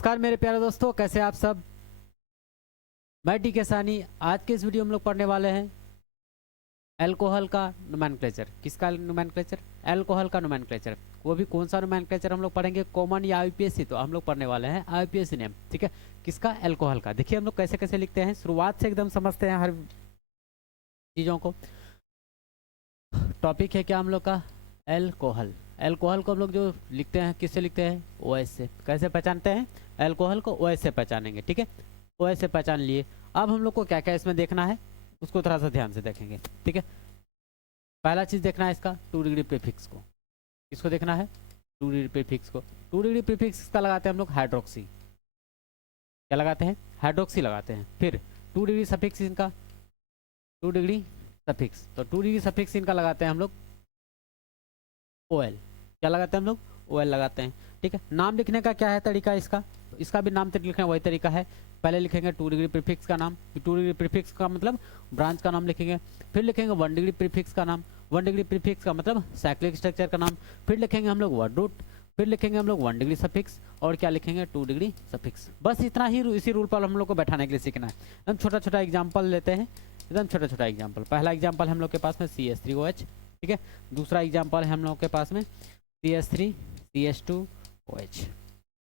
नमस्कार मेरे प्यारे दोस्तों, कैसे आप सब। मैं डी के सानी। आज के इस वीडियो में हम लोग पढ़ने वाले हैं अल्कोहल का नोमेनक्लेचर। किसका नोमेनक्लेचर? अल्कोहल का नोमेनक्लेचर। वो भी कौन सा नोमेनक्लेचर हम लोग पढ़ेंगे, कॉमन या आईपीएससी? तो हम लोग पढ़ने वाले हैं आईपीएससी नेम। ठीक है, किसका? अल्कोहल का। देखिए हम लोग कैसे कैसे लिखते हैं, शुरुआत से एकदम समझते हैं हर चीज़ों को। टॉपिक है क्या हम लोग का? अल्कोहल। अल्कोहल को हम लोग जो लिखते हैं किससे लिखते हैं? ओएच से। कैसे पहचानते हैं अल्कोहल को? ओएच से पहचानेंगे। ठीक है, ओएच से पहचान लिए। अब हम लोग को क्या क्या इसमें देखना है उसको थोड़ा सा ध्यान से देखेंगे। ठीक है, पहला चीज देखना है इसका 2 डिग्री प्रीफिक्स को। किसको देखना है? 2 डिग्री प्रीफिक्स को। 2 डिग्री प्रीफिक्स का लगाते हैं हम लोग हाइड्रोक्सी। क्या लगाते हैं? हाइड्रोक्सी लगाते हैं। फिर 2 डिग्री सफिक्स इनका, 2 डिग्री सफिक्स। तो 2 डिग्री सफिक्स इनका लगाते हैं हम लोग ओएल। क्या लगाते हैं हम लोग? ओएल लगाते हैं। ठीक है, नाम लिखने का क्या है तरीका इसका? इसका भी नाम लिखने वही तरीका है। पहले लिखेंगे 2 डिग्री प्रीफिक्स का नाम। 2 डिग्री प्रीफिक्स का मतलब ब्रांच का नाम लिखेंगे। फिर लिखेंगे 1 डिग्री प्रीफिक्स का नाम। 1 डिग्री प्रीफिक्स का मतलब साइक्लिक स्ट्रक्चर का नाम। फिर लिखेंगे हम लोग वर्ड रूट। फिर लिखेंगे हम लोग 1 डिग्री सफिक्स और क्या लिखेंगे? 2 डिग्री सफिक्स। बस इतना ही, इसी रूल पर हम लोग को बैठाने के लिए सीखना है। एकदम छोटा छोटा एग्जाम्पल लेते हैं, एकदम छोटा छोटा एग्जाम्पल। पहला एग्जाम्पल हम लोग के पास में CH3OH। ठीक है, दूसरा एग्जाम्पल है हम लोग के पास में CH3CH2OH।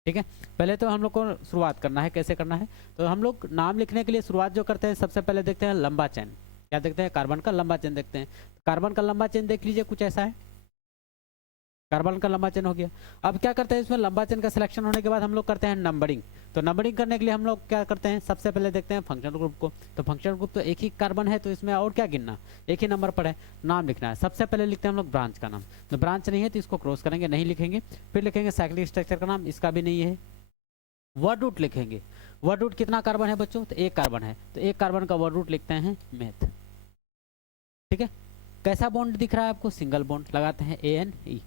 ठीक है, पहले तो हम लोग को शुरुआत करना है। कैसे करना है? तो हम लोग नाम लिखने के लिए शुरुआत जो करते हैं, सबसे पहले देखते हैं लंबा चेन। क्या देखते हैं? कार्बन का लंबा चेन देखते हैं। कार्बन का लंबा चेन देख लीजिए, कुछ ऐसा है। कार्बन का लंबा चेन हो गया। अब क्या करते हैं, इसमें लंबा चेन का सिलेक्शन होने के बाद हम लोग करते हैं नंबरिंग। तो नंबरिंग करने के लिए हम लोग क्या करते हैं, सबसे पहले देखते हैं फंक्शनल ग्रुप को। तो फंक्शनल ग्रुप तो एक ही कार्बन है, तो इसमें और क्या गिनना, एक ही नंबर पर है। नाम लिखना है। सबसे पहले लिखते हैं हम लोग ब्रांच का नाम। तो ब्रांच नहीं है तो इसको क्रॉस करेंगे, नहीं लिखेंगे। फिर लिखेंगे साइक्लिक स्ट्रक्चर का नाम, इसका भी नहीं है। वर्ड रूट लिखेंगे। वर्ड रूट कितना कार्बन है बच्चों? तो एक कार्बन है, तो एक कार्बन का वर्ड रूट लिखते हैं मेथ। ठीक है, कैसा बॉन्ड दिख रहा है आपको? Single bond. लगाते हैं ANE।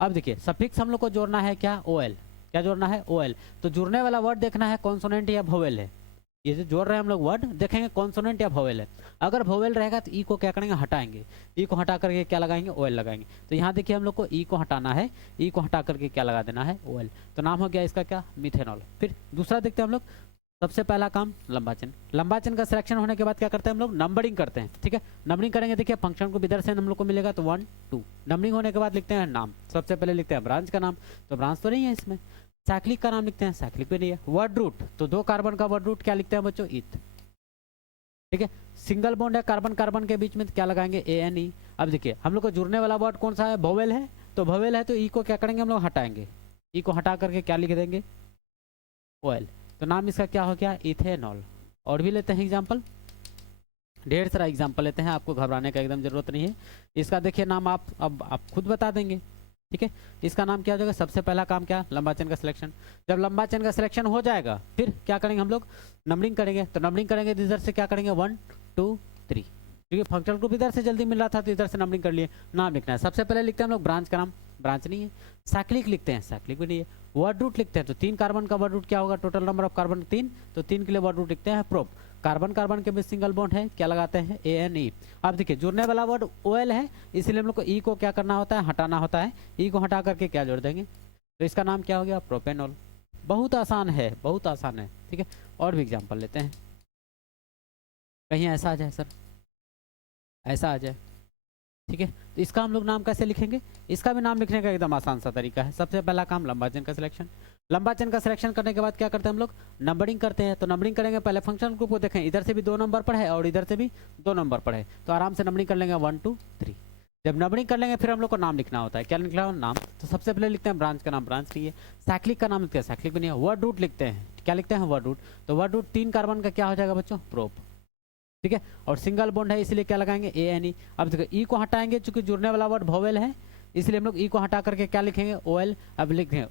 अब देखिए सफिक्स हम लोग को जोड़ना है क्या? OL। क्या जोड़ना है? OL। तो जुड़ने वाला वर्ड देखना है कॉन्सोनेंट या वोवेल है। ये जो जोड़ रहे हैं हम लोग वर्ड, देखेंगे कॉन्सोनेंट या वोवेल है। अगर वोवेल रहेगा तो ई को क्या करेंगे? हटाएंगे। ई को हटा करके क्या लगाएंगे? OL लगाएंगे। तो यहाँ देखिए हम लोग को ई को हटाना है, ई को हटा करके क्या लगा देना है? OL। तो नाम हो गया इसका क्या? मिथेनॉल। फिर दूसरा देखते हैं हम लोग। सबसे पहला काम लंबा चेन। लंबा चेन का सिलेक्शन होने के बाद क्या करते हैं हम लोग? नंबरिंग करते हैं। ठीक है, नंबरिंग करेंगे। देखिए फंक्शन को इधर से हम लोग को मिलेगा तो 1 2। नंबरिंग होने के बाद लिखते हैं नाम। सबसे पहले लिखते हैं ब्रांच का नाम, तो ब्रांच तो नहीं है इसमें। साइक्लिक का नाम लिखते हैं, साइक्लिक भी नहीं है। वर्ड रूट, तो 2 कार्बन का वर्ड रूट क्या लिखते हैं बच्चों? ईथ। ठीक है, सिंगल बॉन्ड है कार्बन कार्बन के बीच में, तो क्या लगाएंगे? ANE। अब देखिए हम लोग को जुड़ने वाला वर्ड कौन सा है? वोवेल है। तो वोवेल है तो ई को क्या करेंगे हम लोग? हटाएंगे। ई को हटा करके क्या लिख देंगे? OL। तो नाम इसका क्या हो गया? इथेनॉल। और भी लेते हैं एग्जाम्पल, ढेर सारा एग्जाम्पल लेते हैं, आपको घबराने का एकदम जरूरत नहीं है। इसका देखिए नाम आप खुद बता देंगे। ठीक है, इसका नाम क्या हो जाएगा? सबसे पहला काम क्या? लंबा चेन का सिलेक्शन। जब लंबा चेन का सिलेक्शन हो जाएगा फिर क्या करेंगे हम लोग? नंबरिंग करेंगे। तो नंबरिंग करेंगे तो इधर से क्या करेंगे? 1 2 3, क्योंकि फंक्शनल ग्रुप इधर से जल्दी मिल रहा था तो इधर से नंबरिंग कर लिए। नाम लिखना है। सबसे पहले लिखते हैं हम लोग ब्रांच का नाम, ब्रांच नहीं है। साइक्लिक लिखते हैं, साइक्लिक भी नहीं है। वर्ड रूट लिखते हैं, तो 3 कार्बन का वर्ड रूट क्या होगा? टोटल नंबर ऑफ कार्बन 3, तो 3 के लिए वर्ड रूट लिखते हैं प्रोप। कार्बन कार्बन के बीच सिंगल बॉन्ड है, क्या लगाते हैं? ANE। अब देखिए जुड़ने वाला वर्ड OL है, इसलिए हम लोग को ई को क्या करना होता है? हटाना होता है। ई को हटा करके क्या जोड़ देंगे? तो इसका नाम क्या हो गया? प्रोपेनॉल। बहुत आसान है, बहुत आसान है। ठीक है, और भी एग्जाम्पल लेते हैं। कहीं ऐसा आ जाए सर, ऐसा आ जाए। ठीक है, तो इसका हम लोग नाम कैसे लिखेंगे? इसका भी नाम लिखने का एकदम आसान सा तरीका है। सबसे पहला काम लंबा चेन का सिलेक्शन। लंबा चेन का सिलेक्शन करने के बाद क्या करते हैं हम लोग? नंबरिंग करते हैं। तो नंबरिंग करेंगे, पहले फंक्शन ग्रुप को देखें, इधर से भी 2 नंबर पर है और इधर से भी 2 नंबर पर है, तो आराम से नंबरिंग कर लेंगे 1 2 3। जब नंबरिंग कर लेंगे फिर हम लोग को नाम लिखना होता है। क्या लिखना हो? नाम। तो सबसे पहले लिखते हैं ब्रांच का नाम, ब्रांच नहीं है। साइक्लिक का नाम लिखते हैं, साइक्लिक भी नहीं है। वर्ड रूट लिखते हैं, क्या लिखते हैं? Word root. तो वर्ड रूट 3 कार्बन का क्या हो जाएगा बच्चों? प्रोप। ठीक है, और सिंगल बॉन्ड है इसलिए क्या लगाएंगे? ANE। अब देखो ई को हटाएंगे, चूंकि जुड़ने वाला वर्ड वोवेल है इसलिए हम लोग ई को हटा करके क्या लिखेंगे? OL। अब लिखेंगे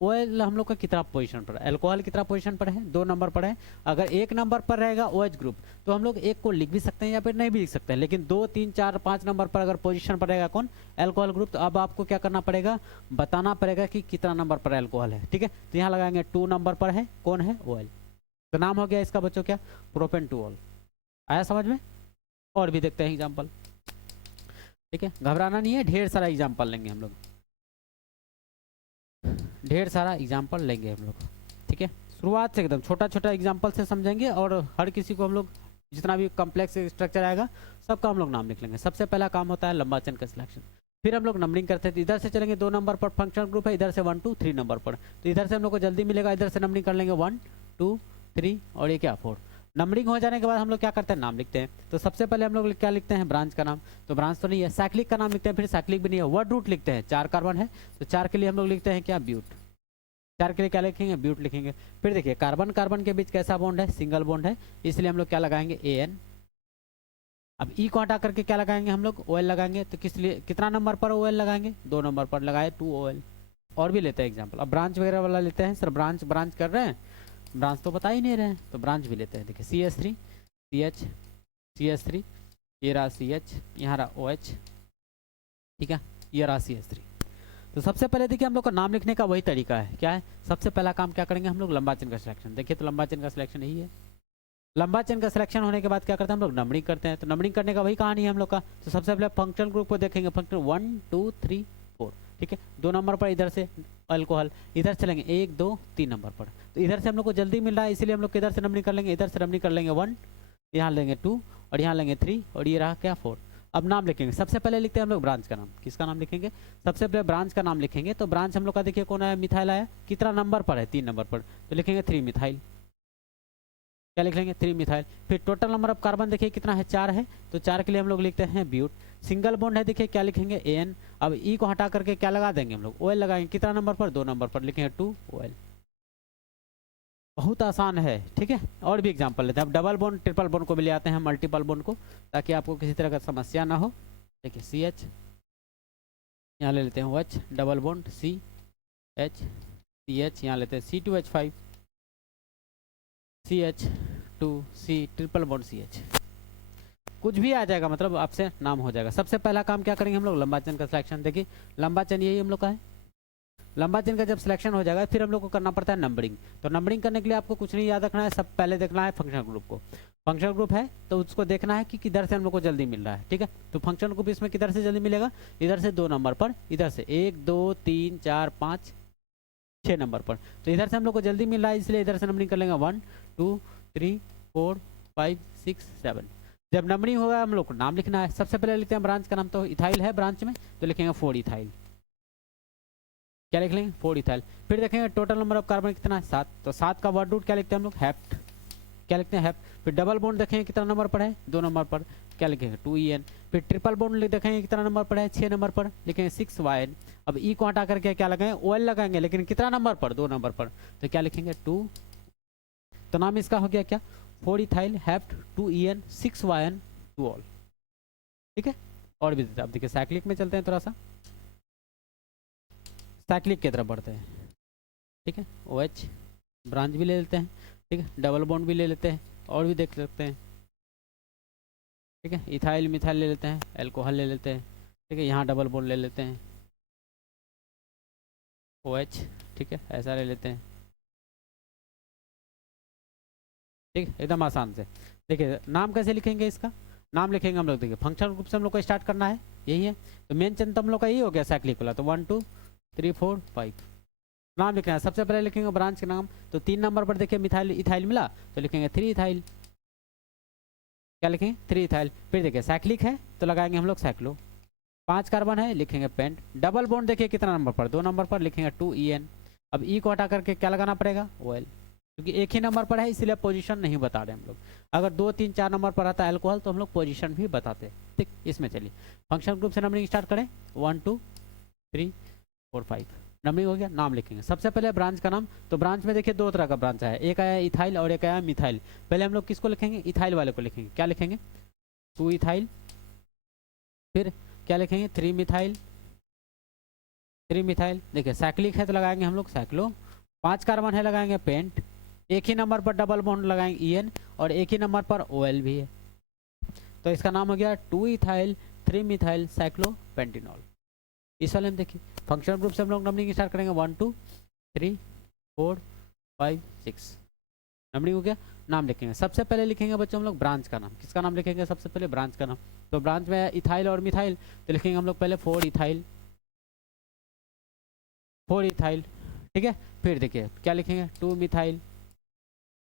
OL हम लोग का कितना पोजीशन पर है? अल्कोहल कितना पोजीशन पर है? 2 नंबर पर है। अगर 1 नंबर पर रहेगा OH ग्रुप तो हम लोग 1 को लिख भी सकते हैं या फिर नहीं भी लिख सकते हैं, लेकिन 2 3 4 5 नंबर पर अगर पोजीशन पर रहेगा कौन? Alcohol group. तो अब आपको क्या करना पड़ेगा? बताना पड़ेगा कि कितना नंबर पर अल्कोहल है। ठीक है, तो यहाँ लगाएंगे 2 नंबर पर है, कौन है? OL। तो नाम हो गया इसका बच्चों क्या? प्रोपेन 2ऑल। आया समझ में? और भी देखते हैं एग्जाम्पल। ठीक है, घबराना नहीं है, ढेर सारा एग्जाम्पल लेंगे हम लोग, ढेर सारा एग्जाम्पल लेंगे हम लोग। ठीक है, शुरुआत से एकदम छोटा छोटा एग्जाम्पल से समझेंगे और हर किसी को हम लोग जितना भी कम्प्लेक्स स्ट्रक्चर आएगा सबका हम लोग नाम लिख लेंगे। सबसे पहला काम होता है लंबा चेन का सिलेक्शन, फिर हम लोग नंबरिंग करते हैं। तो इधर से चलेंगे 2 नंबर पर फंक्शनल ग्रुप है, इधर से 1 2 3 नंबर पर, तो इधर से हम लोग को जल्दी मिलेगा, इधर से नंबरिंग कर लेंगे 1 2 3 और ये क्या 4। नंबरिंग हो जाने के बाद हम लोग क्या करते हैं, नाम लिखते हैं। तो सबसे पहले हम लोग क्या लिखते हैं, ब्रांच का नाम। तो ब्रांच तो नहीं है, साइक्लिक का नाम लिखते हैं, फिर साइक्लिक भी नहीं है, वर्ड रूट लिखते हैं। 4 कार्बन है तो 4 के लिए हम लोग लिखते हैं क्या, ब्यूट। 4 के लिए क्या लिखेंगे, ब्यूट लिखेंगे। फिर देखिए कार्बन कार्बन के बीच कैसा बॉन्ड है, सिंगल बॉन्ड है, इसलिए हम लोग क्या लगाएंगे, AN। अब ई को हटा करके क्या लगाएंगे हम लोग, OL लगाएंगे। तो किस लिए, कितना नंबर पर OL लगाएंगे, 2 नंबर पर लगाए 2 OL। और भी लेते हैं एग्जाम्पल। अब ब्रांच वगैरह वाला लेते हैं, सर ब्रांच ब्रांच कर रहे हैं, ब्रांच तो बता ही नहीं रहे हैं, तो ब्रांच भी लेते हैं। देखिए CH3 CH CH3, ये रहा CH, यहाँ रहा OH, ठीक है, ये रहा CH3। तो सबसे पहले देखिए हम लोग का नाम लिखने का वही तरीका है, क्या है, सबसे पहला काम क्या करेंगे हम लोग, लंबा चेन का सिलेक्शन। देखिए तो लंबा चेन का सिलेक्शन यही है। लंबा चेन का सिलेक्शन होने के बाद क्या करते हैं हम लोग, नंबरिंग करते हैं। तो नंबरिंग करने का वही कहानी है हम लोग का। तो सबसे पहले फंक्शनल ग्रुप को देखेंगे, फंक्शन 1 2 3 4, ठीक है। 2 नंबर पर इधर से अल्कोहल, इधर चलेंगे 1 2 3 नंबर पर। तो इधर से हम लोग को जल्दी मिल रहा है, इसीलिए हम लोग इधर से नंबरिंग कर लेंगे, इधर से नंबरिंग कर लेंगे 1, यहाँ लेंगे 2 और यहाँ लेंगे 3 और ये रहा क्या 4। अब नाम लिखेंगे, सबसे पहले लिखते हैं हम लोग ब्रांच का नाम। किसका नाम लिखेंगे, सबसे पहले ब्रांच का नाम लिखेंगे। तो ब्रांच हम लोग का देखिए कौन आया, मिथाइल आया, कितना नंबर पर है, 3 नंबर पर, तो लिखेंगे 3 मिथाइल। क्या लिख लेंगे, 3 मिथाइल। फिर टोटल नंबर ऑफ कार्बन देखिए कितना है, 4 है, तो 4 के लिए हम लोग लिखते हैं ब्यूट। सिंगल बॉन्ड है, देखिए क्या लिखेंगे, AN। अब ई को हटा करके क्या लगा देंगे हम लोग, OL लगाएंगे, कितना नंबर पर, 2 नंबर पर, लिखेंगे 2 OL। बहुत आसान है, ठीक है। और भी एग्जांपल लेते हैं। अब डबल बॉन्ड ट्रिपल बॉन्ड को भी ले आते हैं, मल्टीपल बॉन्ड को, ताकि आपको किसी तरह का समस्या ना हो। देखिए CH, यहाँ ले लेते हैं OH, double bond CH CH, यहाँ लेते हैं C2H5 CH2C, triple bond CH, कुछ भी आ जाएगा, मतलब आपसे नाम हो जाएगा। सबसे पहला काम क्या करेंगे हम लोग, लंबा चेन का सिलेक्शन। देखिए लंबा चेन यही हम लोग का है। लंबा चेन का जब सिलेक्शन हो जाएगा फिर हम लोग को करना पड़ता है नंबरिंग। तो नंबरिंग करने के लिए आपको कुछ नहीं याद रखना है, सब पहले देखना है फंक्शनल ग्रुप को। फंक्शनल ग्रुप है तो उसको देखना है कि किधर से हम लोग को जल्दी मिल रहा है, ठीक है। तो फंक्शनल ग्रुप इसमें किधर से जल्दी मिलेगा, इधर से 2 नंबर पर, इधर से 1 2 3 4 5 6 नंबर पर। तो इधर से हम लोग को जल्दी मिल रहा है, इसलिए इधर से नंबरिंग कर लेंगे 1 2 3 4 5 6 7। जब नंबरिंग होगा हम लोग को नाम लिखना है। सबसे पहले लिखते हैं ब्रांच का नाम, तो इथाइल है ब्रांच में, तो लिखेंगे 4 इथाइल। क्या लिख लेंगे, 4 इथाइल। फिर देखेंगे टोटल नंबर ऑफ कार्बन कितना है, 7, तो 7 का वर्ड रूट क्या लिखते हैं हम लोग, हेप्ट। क्या लिखते हैं, हेप्ट। फिर डबल बॉन्ड देखेंगे कितना नंबर पर है, 2 नंबर पर, क्या लिखेंगे 2EN। फिर ट्रिपल बॉन्ड देखेंगे कितना नंबर पर है, 6 नंबर पर, लिखेंगे 6YN। अब ई को हटा करके क्या लगाएंगे, OL लगाएंगे, लेकिन कितना नंबर पर, 2 नंबर पर, तो क्या लिखेंगे 2। तो नाम इसका हो गया क्या, 4 ethyl hept 2EN 6YN 2OL, ठीक है। और भी अब देखिए साइक्लिक में चलते हैं, थोड़ा सा साइक्लिक की तरफ बढ़ते हैं, ठीक है। OH ब्रांच भी ले लेते हैं, ठीक है, डबल बॉन्ड भी ले लेते हैं, और भी देख सकते हैं, ठीक है। इथाइल मिथाइल ले लेते हैं, अल्कोहल ले लेते हैं, ठीक है, यहाँ डबल बॉन्ड ले लेते हैं, OH, ठीक है, ऐसा ले लेते हैं, ठीक है, एकदम आसान से। देखिए नाम कैसे लिखेंगे, इसका नाम लिखेंगे हम लोग, देखिए फंक्शनल ग्रुप से हम लोग को स्टार्ट करना है, यही है। तो मेन चंद तो हम लोग का यही हो गया साइक्लिक वाला। तो 1 2 3 4 5 नाम लिखना है। सबसे पहले लिखेंगे ब्रांच के नाम। तो 3 नंबर पर देखिए मिथाइल इथाइल मिला, तो लिखेंगे 3 इथाइल। क्या लिखेंगे, 3 इथाइल। फिर देखिए साइक्लिक है तो लगाएंगे हम लोग साइक्लो। 5 कार्बन है, लिखेंगे पेंट। डबल बॉन्ड देखिए कितना नंबर पर, 2 नंबर पर, लिखेंगे 2EN। अब ई को हटा करके क्या लगाना पड़ेगा, OL, क्योंकि एक ही नंबर पर है इसलिए पोजीशन नहीं बता रहे हम लोग। अगर 2 3 4 नंबर पर आता है अल्कोहल तो हम लोग पोजीशन भी बताते, ठीक। इसमें चलिए फंक्शन ग्रुप से नंबरिंग स्टार्ट करें, 1 2 3 4 5 नंबरिंग हो गया। नाम लिखेंगे सबसे पहले ब्रांच का नाम। तो ब्रांच में देखिए 2 तरह का ब्रांच है, एक आया इथाइल और एक आया मिथाइल। पहले हम लोग किसको लिखेंगे, इथाइल वाले को लिखेंगे। क्या लिखेंगे, 2 इथाइल। फिर क्या लिखेंगे, 3 मिथाइल। 3 मिथाइल। देखिए साइक्लिक है तो लगाएंगे हम लोग साइक्लो। 5 कार्बन है, लगाएंगे पेंट। एक ही नंबर पर डबल बॉन्ड लगाएंगे EN, और एक ही नंबर पर OL भी है। तो इसका नाम हो गया 2 इथाइल 3 मिथाइल साइक्लो पेंटिनॉल। इस वाले में देखिए फंक्शनल ग्रुप से हम लोग नंबरिंग स्टार्ट करेंगे, 1 2 3 4 5 6 नंबरिंग हो गया। नाम लिखेंगे सबसे पहले लिखेंगे बच्चों हम लोग ब्रांच का नाम। किसका नाम लिखेंगे, सबसे पहले ब्रांच का नाम। तो ब्रांच में इथाइल और मिथाइल, तो लिखेंगे हम लोग पहले 4 इथाइल, 4 इथाइल, ठीक है। फिर देखिए क्या लिखेंगे, 2 मिथाइल,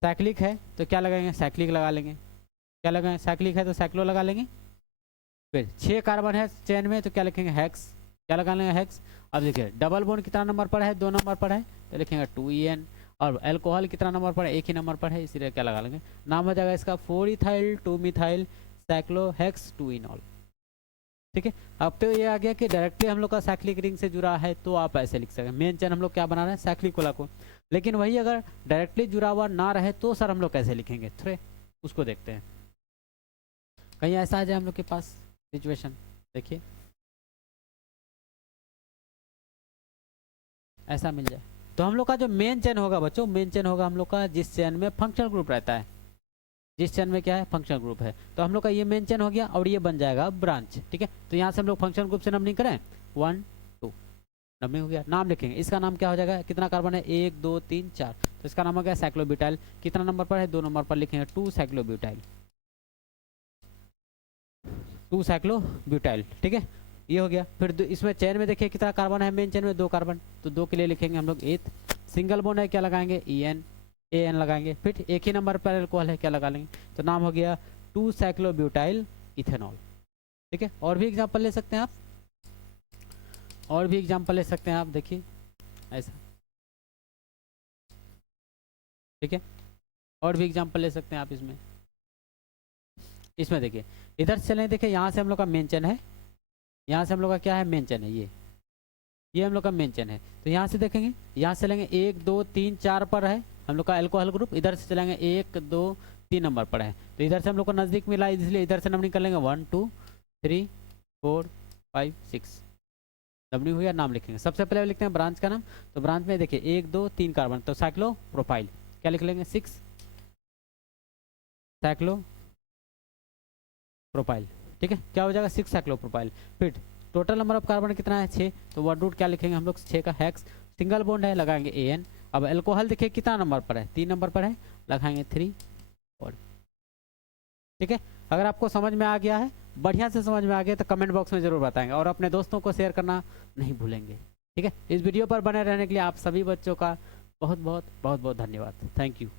साइक्लिक है तो क्या लगाएंगे, साइक्लिक लगा लेंगे। क्या लगाएंगे, साइक्लिक है तो साइक्लो लगा लेंगे। फिर 6 कार्बन है चेन में तो क्या लिखेंगे, हेक्स। क्या लगा लेंगे, हेक्स। अब देखिए डबल बॉन्ड कितना नंबर पर है, 2 नंबर पर है तो लिखेंगे 2En। और अल्कोहल कितना नंबर पर है, 1 ही नंबर पर है, इसीलिए क्या लगा लेंगे, नाम हो जाएगा इसका 4 इथाइल 2 मिथाइल साइक्लोहेक्स 2 इनॉल। ठीक है। अब तो ये आ गया कि डायरेक्टली हम लोग का साइक्लिक रिंग से जुड़ा है तो आप ऐसे लिख सकते हैं, मेन चेन हम लोग क्या बना रहे हैं, साइक्लिक वाला को। लेकिन वही अगर डायरेक्टली जुड़ा हुआ ना रहे तो सर हम लोग कैसे लिखेंगे, थ्रे, उसको देखते हैं। कहीं ऐसा आ जाए हम लोग के पास सिचुएशन, देखिए ऐसा मिल जाए तो हम लोग का जो मेन चेन होगा बच्चों, मेन चेन होगा हम लोग का जिस चेन में फंक्शनल ग्रुप रहता है। जिस चेन में क्या है, फंक्शनल ग्रुप है, तो हम लोग का ये मेन चेन हो गया और ये बन जाएगा ब्रांच। ठीक है। तो यहाँ से हम लोग फंक्शनल ग्रुप से नंबरिंग करें, 1 2 नंबरिंग हो गया। नाम लिखेंगे, इसका नाम क्या हो जाएगा, कितना कार्बन है, 1 2 3 4, तो इसका नाम हो गया साइक्लोब्यूटाइल। कितना नंबर पर है, 2 नंबर पर, लिखेंगे 2 साइक्लोब्यूटाइल, 2 साइक्लोब्यूटाइल। ठीक है, ये हो गया। फिर इसमें चेन में देखिए कितना कार्बन है, मेन चेन में 2 कार्बन, तो 2 के लिए लिखेंगे हम लोग 8। सिंगल बॉन्ड है, क्या लगाएंगे, एन लगाएंगे। फिर एक ही नंबर पर अल्कोहल है, क्या लगा लेंगे, तो नाम हो गया 2 साइक्लोब्यूटाइल इथेनॉल। ठीक है। और भी एग्जांपल ले सकते हैं आप, और भी एग्जांपल ले सकते हैं आप, देखिए ऐसा। ठीक है, और भी एग्जांपल ले सकते हैं आप इसमें। इसमें देखिए इधर से चलें, देखिए यहाँ से हम लोग का मेन चेन है, यहाँ से हम लोग का क्या है, मेन चेन है, ये हम लोग का मेन चेन है। तो यहाँ से देखेंगे, यहाँ से चलेंगे 1 2 3 4 पर है हम लोग का अल्कोहल ग्रुप, इधर से चलेंगे 1 2 3 नंबर पर है, तो इधर से हम लोग को नज़दीक मिला, इसलिए इधर से नंबरिंग कर लेंगे 1 2 3 4 5 6 नंबरिंग हुई, नाम लिखेंगे। सबसे पहले लिखते हैं ब्रांच का नाम, तो ब्रांच में देखिए 1 2 3 कार्बन, तो साइक्लो प्रोफाइल, क्या लिख लेंगे, 6 साइक्लो प्रोफाइल। ठीक है, क्या हो जाएगा, 6 साइक्लो प्रोफाइल। फिर टोटल नंबर ऑफ कार्बन कितना है, 6, तो वर्ड रूट क्या लिखेंगे हम लोग, 6 का हेक्स। सिंगल बॉन्ड है, लगाएंगे एन। अब अल्कोहल देखिए कितना नंबर पर है, 3 नंबर पर है, लगाएंगे 3 और। ठीक है, अगर आपको समझ में आ गया है, बढ़िया से समझ में आ गया तो कमेंट बॉक्स में जरूर बताएंगे और अपने दोस्तों को शेयर करना नहीं भूलेंगे। ठीक है, इस वीडियो पर बने रहने के लिए आप सभी बच्चों का बहुत बहुत धन्यवाद। Thank you.